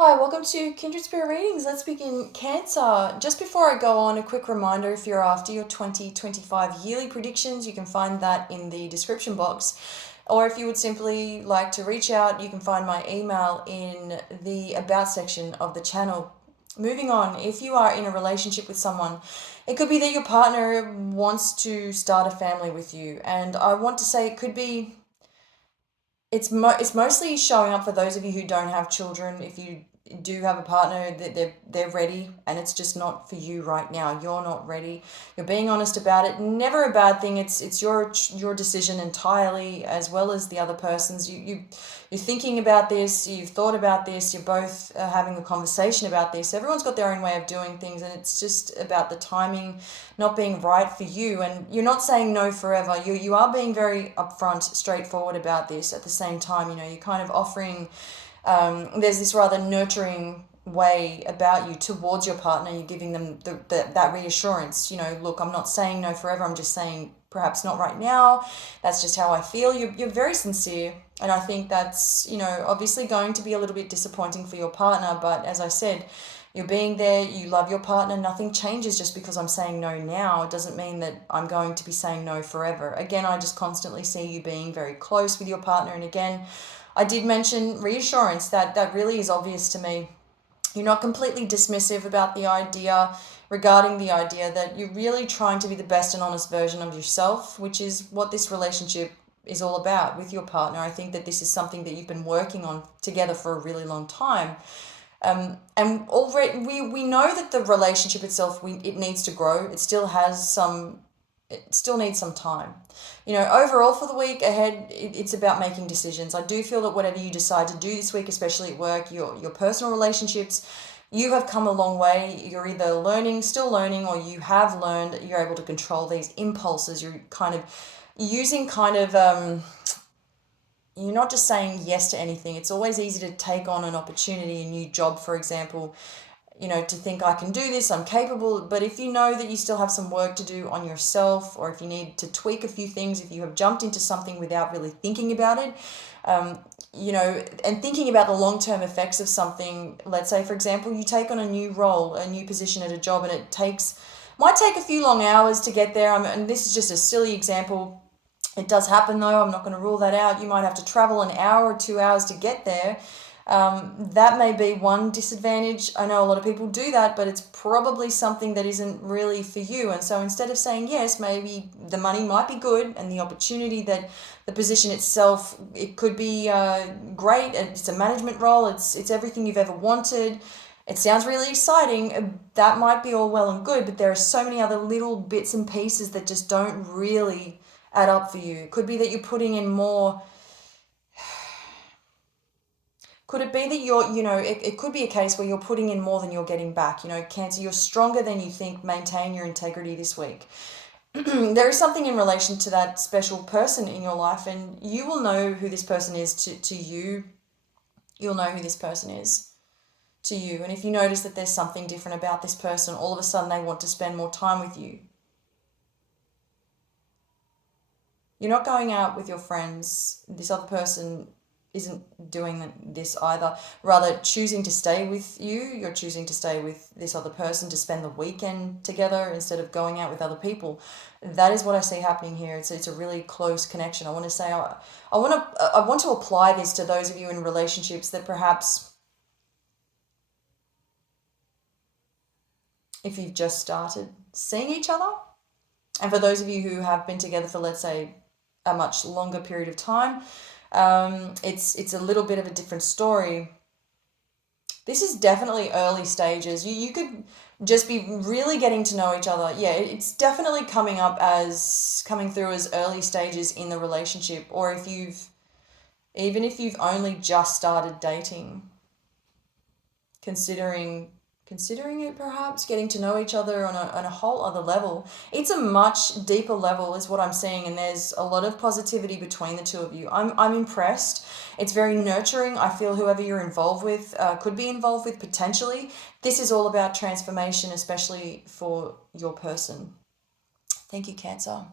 Hi, welcome to Kindred Spirit Readings. Let's begin Cancer. Just before I go on, a quick reminder, if you're after your 2025 yearly predictions, you can find that in the description box. Or if you would simply like to reach out, you can find my email in the About section of the channel. Moving on, if you are in a relationship with someone, it could be that your partner wants to start a family with you. And I want to say it could be it's mostly showing up for those of you who don't have children. If you do have a partner, that they're ready, and it's just not for you right now. You're not ready. You're being honest about it. Never a bad thing. It's your decision entirely, as well as the other person's. You're thinking about this. You've thought about this. You're both having a conversation about this. Everyone's got their own way of doing things, and it's just about the timing not being right for you. And you're not saying no forever. You are being very upfront, straightforward about this. At the same time, you're kind of offering. There's this rather nurturing way about you towards your partner. You're giving them that reassurance. Look, I'm not saying no forever. I'm just saying perhaps not right now. That's just how I feel. You're very sincere. And I think that's, obviously going to be a little bit disappointing for your partner. But as I said, you're being there, you love your partner, nothing changes just because I'm saying no now. It doesn't mean that I'm going to be saying no forever. Again, I just constantly see you being very close with your partner. And again, I did mention reassurance. That really is obvious to me. You're not completely dismissive about the idea, regarding the idea that you're really trying to be the best and honest version of yourself, which is what this relationship is all about with your partner. I think that this is something that you've been working on together for a really long time. And already we know that the relationship itself, it needs to grow. It still needs some time. Overall for the week ahead, it's about making decisions. I do feel that whatever you decide to do this week, especially at work, your personal relationships, you have come a long way. You're either still learning, or you have learned. You're able to control these impulses. You're kind of using you're not just saying yes to anything. It's always easy to take on an opportunity, a new job, for example, to think I can do this, I'm capable. But if you know that you still have some work to do on yourself, or if you need to tweak a few things, if you have jumped into something without really thinking about it, and thinking about the long-term effects of something, let's say, for example, you take on a new role, a new position at a job, and might take a few long hours to get there. And this is just a silly example. It does happen though. I'm not going to rule that out. You might have to travel an hour or 2 hours to get there. That may be one disadvantage. I know a lot of people do that, but it's probably something that isn't really for you. And so instead of saying yes, maybe the money might be good, and the opportunity, that the position itself, it could be great. It's a management role. It's everything you've ever wanted. It sounds really exciting. That might be all well and good, but there are so many other little bits and pieces that just don't really add up for you. It could be that you're putting in more. Could it be that it could be a case where you're putting in more than you're getting back? Cancer, you're stronger than you think. Maintain your integrity this week. There is something in relation to that special person in your life, and you will know who this person is to you. You'll know who this person is to you. And if you notice that there's something different about this person, all of a sudden they want to spend more time with you. You're not going out with your friends. This other person isn't doing this either. Rather, choosing to stay with you, you're choosing to stay with this other person to spend the weekend together instead of going out with other people. That is what I see happening here. It's a really close connection. I want to say, I want to apply this to those of you in relationships that perhaps, if you've just started seeing each other, and for those of you who have been together for, let's say, a much longer period of time, it's a little bit of a different story. This is definitely early stages. You could just be really getting to know each other. Yeah, it's definitely coming through as early stages in the relationship. Or even if you've only just started dating, considering it, perhaps getting to know each other on a whole other level. It's a much deeper level is what I'm seeing, and there's a lot of positivity between the two of you. I'm impressed. It's very nurturing. I feel whoever you're involved with, could be involved with potentially. This is all about transformation, especially for your person. Thank you, Cancer.